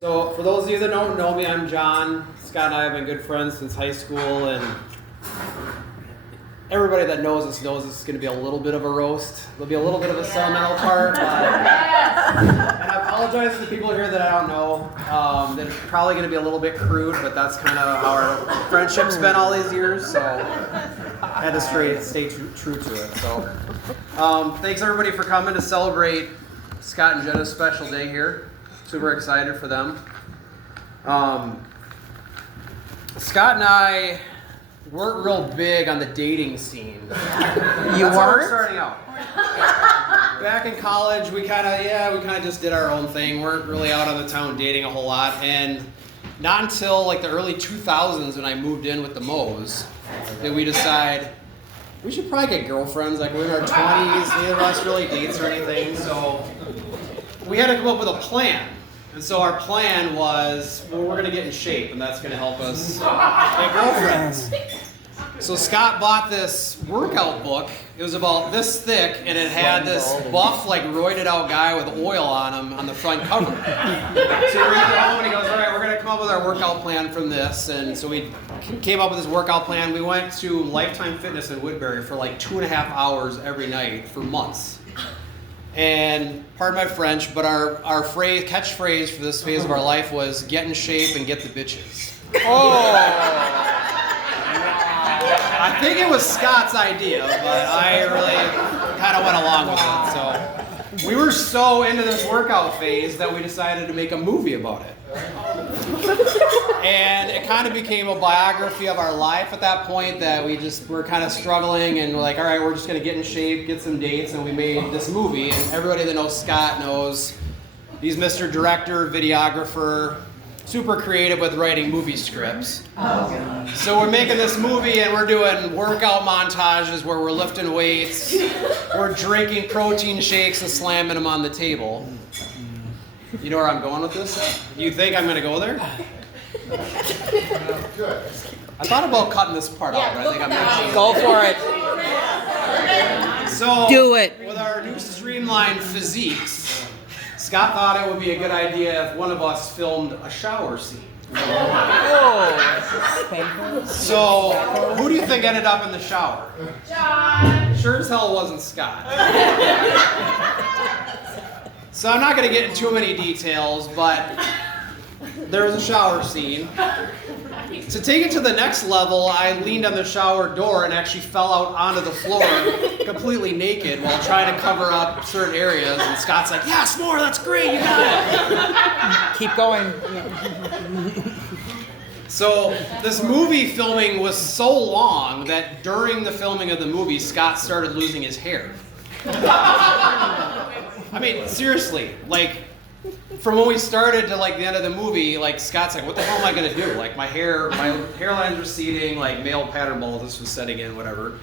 So, for those of you that don't know me, I'm John. Scott and I have been good friends since high school, and everybody that knows us knows this is going to be a little bit of a roast. There'll be a little bit of a sentimental part. And I apologize to the people here that I don't know. That it's probably going to be a little bit crude, but that's kind of how our friendship's been all these years, so I had to stay true to it. So, thanks everybody for coming to celebrate Scott and Jenna's special day here. Super excited for them. Scott and I weren't real big on the dating scene. You weren't? Starting out. Back in college, we kind of just did our own thing. Weren't really out on the town dating a whole lot, and not until like the early 2000s when I moved in with the Moes did we decide we should probably get girlfriends. Like, we're in our 20s, neither of us really dates or anything, so we had to come up with a plan. And so our plan was, well, we're going to get in shape, and that's going to help us get girlfriends. So Scott bought this workout book. It was about this thick, and it had this buff, like, roided out guy with oil on him on the front cover. So we went home, and he goes, all right, we're going to come up with our workout plan from this. And so we came up with this workout plan. We went to Lifetime Fitness in Woodbury for like 2.5 hours every night for months. And pardon my French, but our catchphrase for this phase of our life was get in shape and get the bitches. Oh! I think it was Scott's idea, but I really kind of went along with it. So we were so into this workout phase that we decided to make a movie about it. And it kind of became a biography of our life at that point, that we were kind of struggling, and we're like, all right, we're just going to get in shape, get some dates, and we made this movie. And everybody that knows Scott knows he's Mr. Director, videographer, super creative with writing movie scripts. So we're making this movie, and we're doing workout montages where we're lifting weights, we're drinking protein shakes and slamming them on the table. You know where I'm going with this? You think I'm going to go there? I thought about cutting this part out, but I think I'm going to Go for it. So, Do it. with our new streamlined physiques, Scott thought it would be a good idea if one of us filmed a shower scene. Oh. So, who do you think ended up in the shower? John! Sure as hell wasn't Scott. So I'm not going to get into too many details, but there was a shower scene. To take it to the next level, I leaned on the shower door and actually fell out onto the floor completely naked while trying to cover up certain areas. And Scott's like, yes, more, that's great, you got it. Keep going. So this movie filming was so long that during the filming of the movie, Scott started losing his hair. I mean, seriously, like, from when we started to like the end of the movie, like, Scott's like, what the hell am I gonna do? Like, my hairline's receding, like male pattern baldness was setting in, whatever.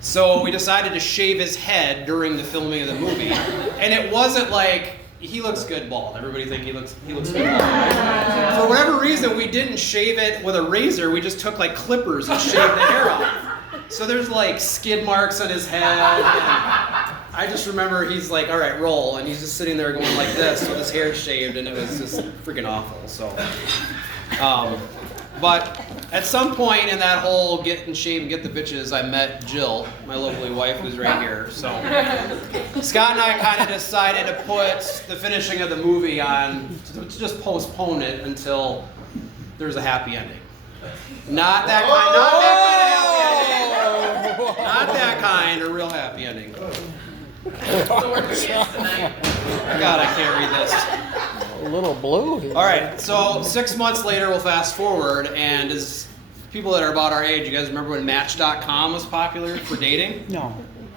So we decided to shave his head during the filming of the movie. And it wasn't like, he looks good bald. Everybody think he looks good bald, right? For whatever reason, we didn't shave it with a razor, we just took like clippers and shaved the hair off. So there's like skid marks on his head. And I just remember he's like, all right, roll. And he's just sitting there going like this with his hair shaved, and it was just freaking awful. So, but at some point in that whole get in shape and get the bitches, I met Jill, my lovely wife, who's right here. So Scott and I kind of decided to put the finishing of the movie on, to just postpone it until there's a happy ending. Not that kind, a real happy ending. God, I can't read this. A little blue here. All right, so 6 months later, we'll fast forward, and as people that are about our age, you guys remember when Match.com was popular for dating? No.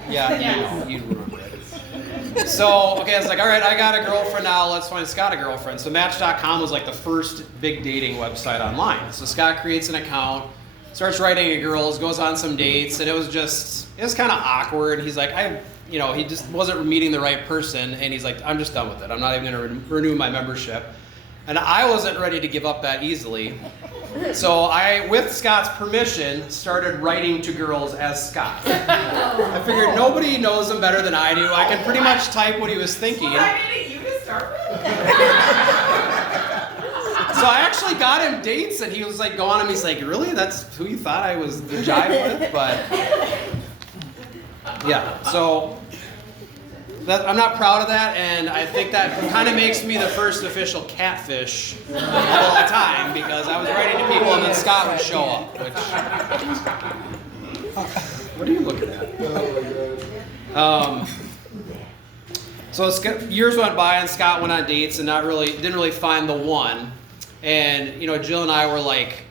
Yeah, you remember it. So, okay, I was like, all right, I got a girlfriend now, let's find Scott a girlfriend. So Match.com was like the first big dating website online. So Scott creates an account, starts writing to girls, goes on some dates, and it was kind of awkward. He's like, he just wasn't meeting the right person, and he's like, I'm just done with it. I'm not even going to renew my membership. And I wasn't ready to give up that easily. So I, with Scott's permission, started writing to girls as Scott. I figured nobody knows him better than I do. I can pretty much type what he was thinking. Well, I needed you to start with. So I actually got him dates, and he was like, go on him. He's like, really? That's who you thought I was the jive with? But yeah, so I'm not proud of that, and I think that kind of makes me the first official catfish of all time, because I was writing to people and then Scott would show up. Which, what are you looking at? So years went by and Scott went on dates and didn't really find the one. And Jill and I were like,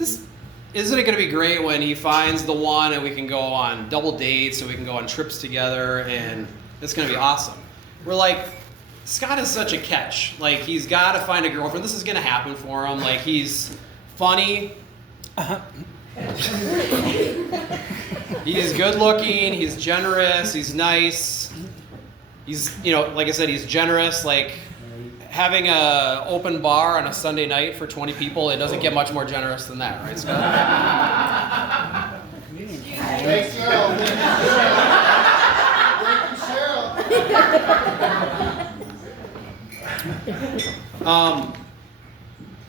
isn't it going to be great when he finds the one and we can go on double dates and we can go on trips together and it's going to be awesome. We're like, Scott is such a catch. Like, he's got to find a girlfriend. This is going to happen for him. Like, he's funny. He's good looking. He's generous. He's nice. He's, like I said, he's generous. Like, having a open bar on a Sunday night for 20 people, it doesn't get much more generous than that, right, Scott? Thanks, Cheryl.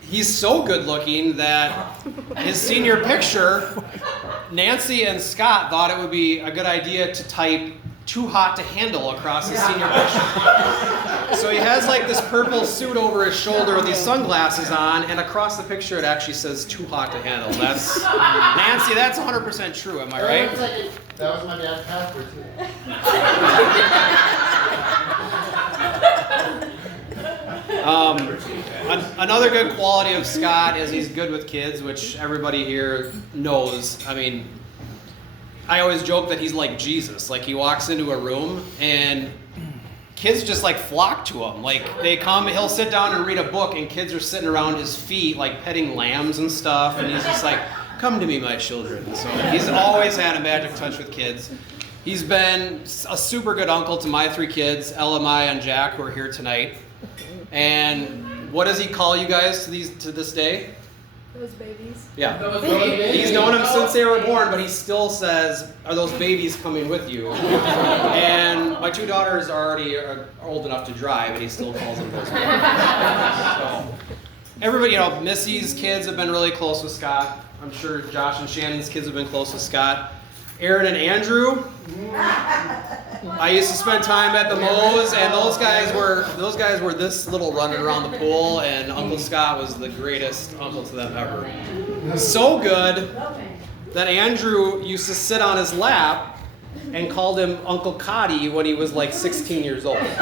He's so good looking that his senior picture, Nancy and Scott thought it would be a good idea to type "too hot to handle" across his senior picture. So he has like this purple suit over his shoulder with these sunglasses on, and across the picture it actually says "too hot to handle." That's Nancy. That's 100% true. Am I right? That was my dad's password too. Another good quality of Scott is he's good with kids, which everybody here knows. I mean, I always joke that he's like Jesus. Like, he walks into a room and kids just like flock to him. Like, they come, he'll sit down and read a book and kids are sitting around his feet like petting lambs and stuff, and he's just like, come to me, my children. So he's always had a magic touch with kids. He's been a super good uncle to my 3 kids, Ella, Maya, and Jack, who are here tonight. And what does he call you guys to this day? Those babies. Yeah. He's known them since they were born, but he still says, are those babies coming with you? And my 2 daughters are old enough to drive, and he still calls them those babies. So, everybody, Missy's kids have been really close with Scott. I'm sure Josh and Shannon's kids have been close with Scott. Aaron and Andrew, I used to spend time at the Moe's, and those guys were this little running around the pool, and Uncle Scott was the greatest uncle to them ever. So good that Andrew used to sit on his lap and called him Uncle Cotty when he was like 16 years old. He'd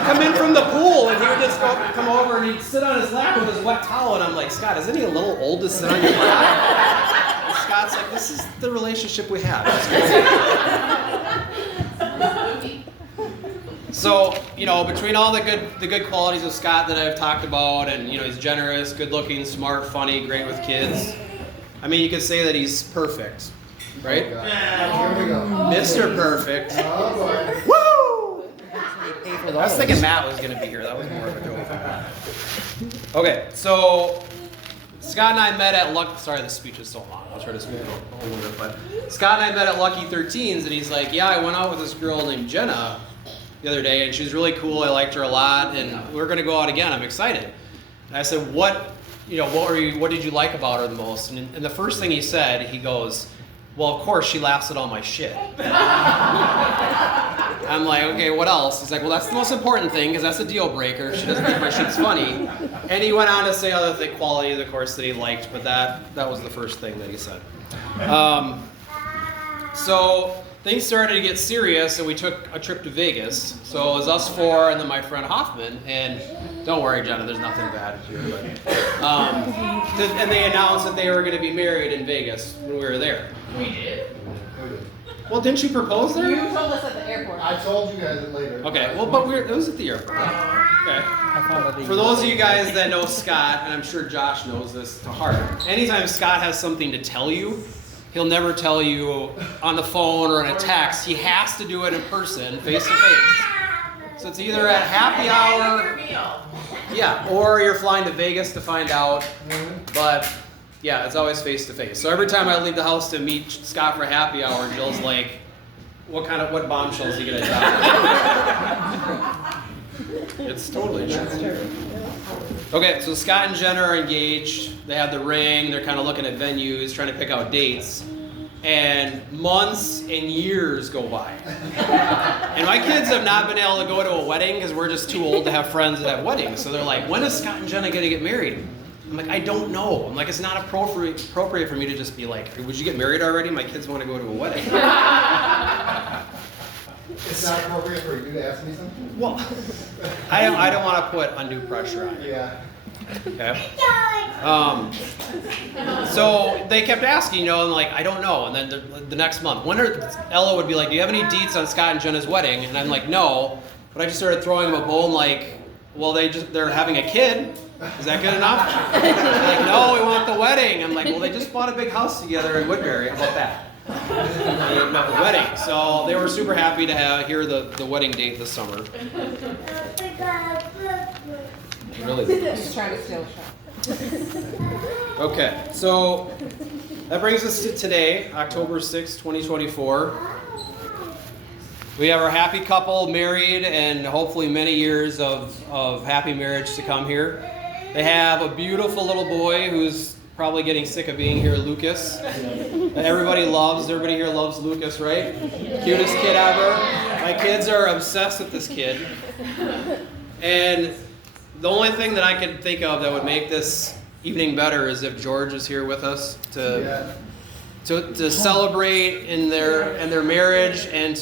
come in from the pool and he would just come over and he'd sit on his lap with his wet towel, and I'm like, Scott, isn't he a little old to sit on your lap? And Scott's like, this is the relationship we have. So, between all the good qualities of Scott that I've talked about, and he's generous, good looking, smart, funny, great with kids. I mean, you could say that he's perfect, right? Here we go. Mr. Perfect. Oh boy. Woo! I was thinking Matt was going to be here. That was more of a joke. Okay, so Scott and I met at Sorry, this speech is so long. I'll try to speak a little bit. But Scott and I met at Lucky 13s, and he's like, yeah, I went out with this girl named Jenna the other day, and she was really cool. I liked her a lot, and we're going to go out again. I'm excited. And I said, what did you like about her the most? And the first thing he said, he goes, well, of course, she laughs at all my shit. I'm like, okay, what else? He's like, well, that's the most important thing, because that's a deal breaker. She doesn't think my shit's funny. And he went on to say other qualities, of course, that he liked, but that was the first thing that he said. So things started to get serious, and we took a trip to Vegas. So it was us 4 and then my friend Hoffman. And don't worry, Jenna, there's nothing bad here. But, and they announced that they were going to be married in Vegas when we were there. We did. Well, didn't you propose there? You told us at the airport. I told you guys it later. Okay, well, but it was at the airport. Okay. For those of you guys that know Scott, and I'm sure Josh knows this to heart, anytime Scott has something to tell you, he'll never tell you on the phone or in a text. He has to do it in person, face to face. So it's either at happy hour, yeah, or you're flying to Vegas to find out. But yeah, it's always face to face. So every time I leave the house to meet Scott for happy hour, Jill's like, what bombshell is he gonna drop? It's totally true. Okay, so Scott and Jenna are engaged. They have the ring. They're kind of looking at venues, trying to pick out dates. And months and years go by. And my kids have not been able to go to a wedding because we're just too old to have friends that have weddings. So they're like, when is Scott and Jenna going to get married? I'm like, I don't know. I'm like, it's not appropriate for me to just be like, would you get married already? My kids want to go to a wedding. It's not appropriate for you to ask me something? Well, I don't want to put undue pressure on you. Yeah. Okay. So they kept asking, you know, and like, I don't know. And then the next month, Ella would be like, do you have any deets on Scott and Jenna's wedding? And I'm like, no. But I just started throwing them a bone like, well, they're having a kid. Is that good enough? They're like, no, we want the wedding. I'm like, well, they just bought a big house together in Woodbury. How about that? About the wedding. So they were super happy to hear the wedding date this summer. Really? Just trying to steal a shot. Okay, so that brings us to today, October 6, 2024. We have our happy couple married and hopefully many years of happy marriage to come here. They have a beautiful little boy who's probably getting sick of being here, Lucas. Everybody here loves Lucas, right? Cutest kid ever. My kids are obsessed with this kid. And the only thing that I can think of that would make this evening better is if George is here with us to celebrate in their marriage and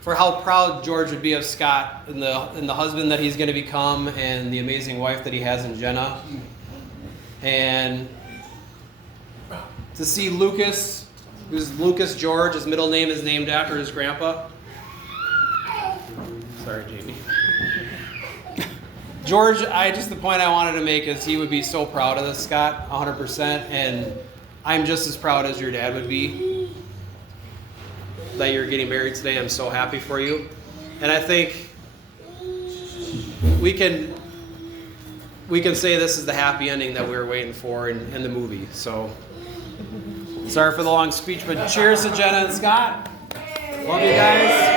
for how proud George would be of Scott and the husband that he's going to become and the amazing wife that he has in Jenna. And to see Lucas, who's Lucas George, his middle name is named after his grandpa. Sorry, Jamie. George, the point I wanted to make is he would be so proud of this, Scott, 100%, and I'm just as proud as your dad would be that you're getting married today. I'm so happy for you. And I think we can say this is the happy ending that we were waiting for in the movie. So, sorry for the long speech, but cheers to Jenna and Scott. Love you guys.